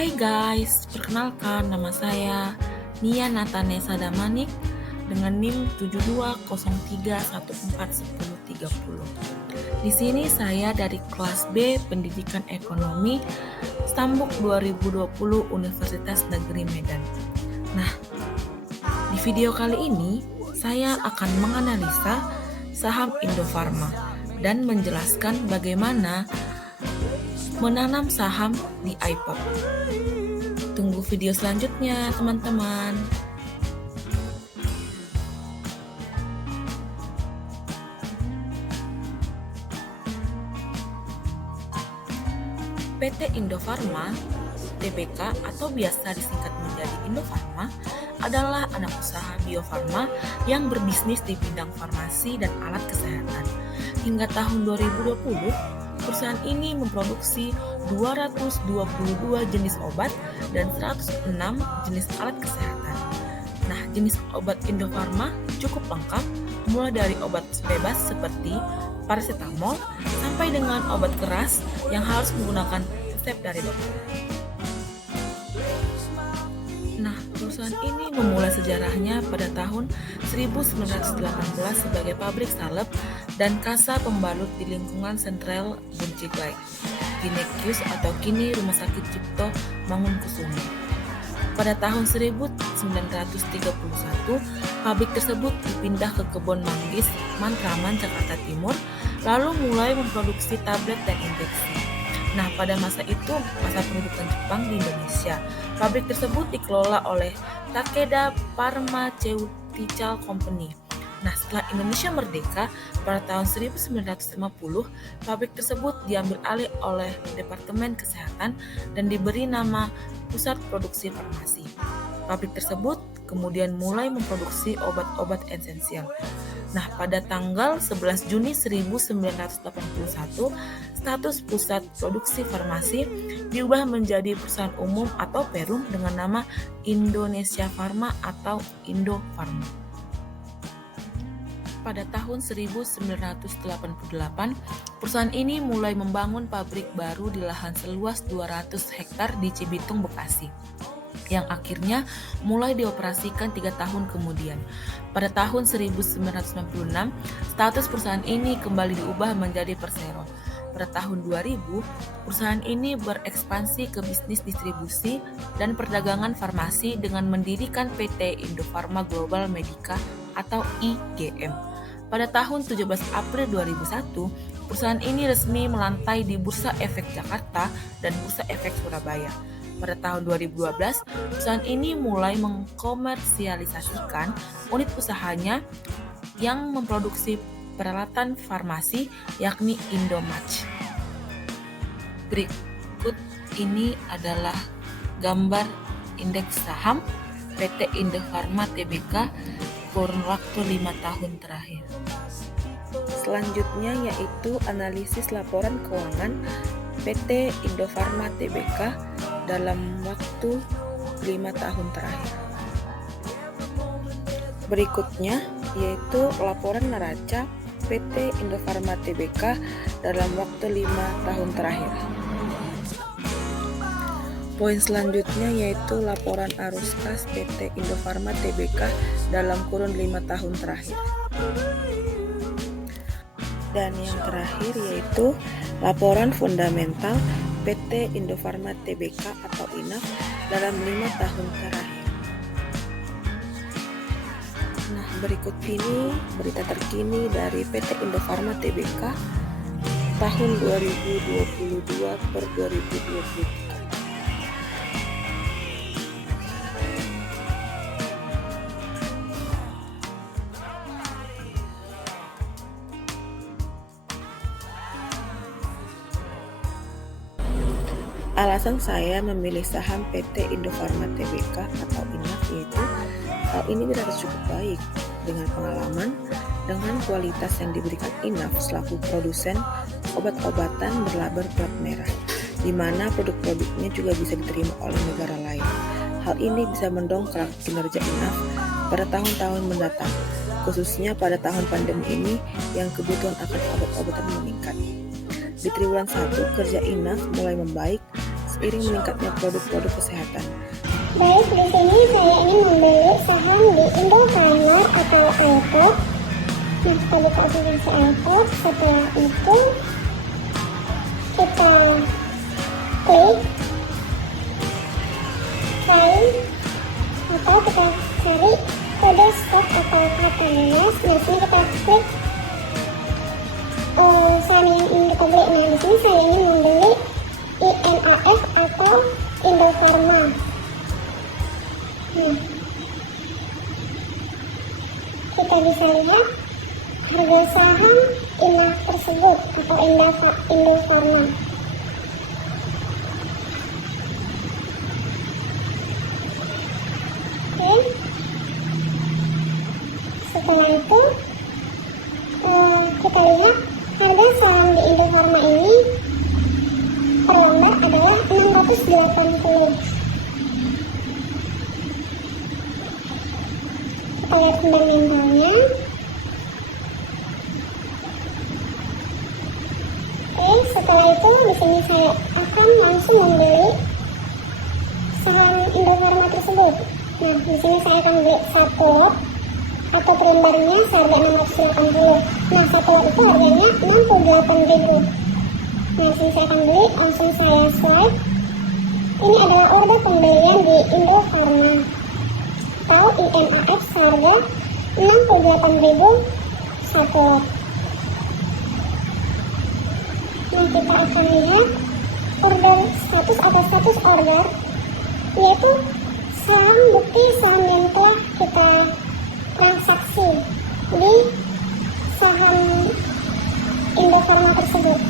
Hai guys, perkenalkan nama saya Nia Natanesa Damanik dengan NIM 7203141030. Di sini saya dari kelas B Pendidikan Ekonomi Stambuk 2020 Universitas Negeri Medan. Nah, di video kali ini saya akan menganalisa saham Indofarma dan menjelaskan bagaimana menanam saham di iPop. Tunggu video selanjutnya, teman-teman. PT Indofarma Tbk atau biasa disingkat menjadi Indofarma adalah anak usaha biofarma yang berbisnis di bidang farmasi dan alat kesehatan. Hingga tahun 2020, perusahaan ini memproduksi 222 jenis obat dan 106 jenis alat kesehatan. Nah, jenis obat Indofarma cukup lengkap, mulai dari obat bebas seperti paracetamol sampai dengan obat keras yang harus menggunakan resep dari dokter. Nah, perusahaan ini memulai sejarahnya pada tahun 1918 sebagai pabrik salep dan kasa pembalut di lingkungan Sentral Bunci-Glai, Ginekius atau kini Rumah Sakit Cipto Mangunkusumo. Pada tahun 1931, pabrik tersebut dipindah ke Kebon Manggis, Matraman, Jakarta Timur, lalu mulai memproduksi tablet dan injeksi. Nah, pada masa itu, masa pendudukan Jepang di Indonesia, pabrik tersebut dikelola oleh Takeda Pharmaceutical Company. Nah, setelah Indonesia merdeka, pada tahun 1950, pabrik tersebut diambil alih oleh Departemen Kesehatan dan diberi nama Pusat Produksi Farmasi. Pabrik tersebut kemudian mulai memproduksi obat-obat esensial. Nah, pada tanggal 11 Juni 1981, status Pusat Produksi Farmasi diubah menjadi perusahaan umum atau Perum dengan nama Indonesia Farma atau Indofarma. Pada tahun 1988, perusahaan ini mulai membangun pabrik baru di lahan seluas 200 hektar di Cibitung, Bekasi, yang akhirnya mulai dioperasikan 3 tahun kemudian. Pada tahun 1996, status perusahaan ini kembali diubah menjadi Persero. Pada tahun 2000, perusahaan ini berekspansi ke bisnis distribusi dan perdagangan farmasi dengan mendirikan PT Indofarma Global Medica atau IGM. Pada tahun 17 April 2001, perusahaan ini resmi melantai di Bursa Efek Jakarta dan Bursa Efek Surabaya. Pada tahun 2012, perusahaan ini mulai mengkomersialisasikan unit usahanya yang memproduksi peralatan farmasi yakni Indomatch. Berikut ini adalah gambar indeks saham PT Indofarma Tbk kurun waktu 5 tahun terakhir. Selanjutnya yaitu analisis laporan keuangan PT Indofarma Tbk dalam waktu 5 tahun terakhir. Berikutnya yaitu laporan neraca PT Indofarma Tbk dalam waktu 5 tahun terakhir. Poin selanjutnya yaitu laporan arus kas PT Indofarma Tbk dalam kurun 5 tahun terakhir. Dan yang terakhir yaitu laporan fundamental PT Indofarma Tbk atau INAF dalam 5 tahun terakhir. Nah, berikut ini berita terkini dari PT Indofarma Tbk tahun 2022 per 2023. Alasan saya memilih saham PT Indofarma Tbk atau INAF yaitu hal ini dirasa cukup baik dengan pengalaman dengan kualitas yang diberikan INAF selaku produsen obat-obatan berlabel plat merah, di mana produk-produknya juga bisa diterima oleh negara lain. Hal ini bisa mendongkrak kinerja INAF pada tahun-tahun mendatang, khususnya pada tahun pandemi ini yang kebutuhan akan obat-obatan meningkat. Di triwulan 1, kerja INAF mulai membaik seiring meningkatnya produk-produk kesehatan. Baik, di sini saya ingin membeli saham di Indofarma atau Alpot. Nah, kita buka aplikasi Alpot. Setelah itu kita klik cari atau kita cari kode stok atau KTS. Nah, sini kita klik saham yang ingin kita beli. Nah, di sini saya ingin membeli INAF atau Indofarma. Nah, kita bisa lihat harga saham INAF tersebut atau Indofarma. Oke. Setelah itu kita lihat harga saham di Indofarma ini per lembar adalah 680. Kita lihat fundamentalnya. Oke, setelah itu di sini saya akan langsung membeli saham Indofarma tersebut. Nah, di sini saya akan beli satu lot atau per lembarnya seharga 680. Nah, satu lot itu harganya 68.000. Nah, di sini saya akan beli, langsung saya swipe. Ini adalah order pembelian di Indofarma atau INAF seharga 68.000 satu lot. Nah, kita akan lihat order status atau status order, yaitu saham bukti saham yang telah kita transaksi di saham Indofarma tersebut.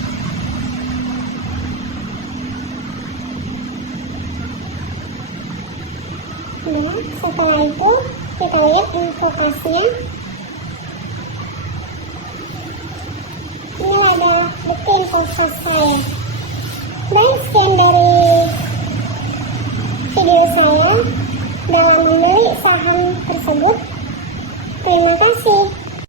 Nah, setelah itu kita lihat invokasinya. Ini adalah bukti invokasi saya. Baik, sekian dari video saya dalam membeli saham tersebut. Terima kasih.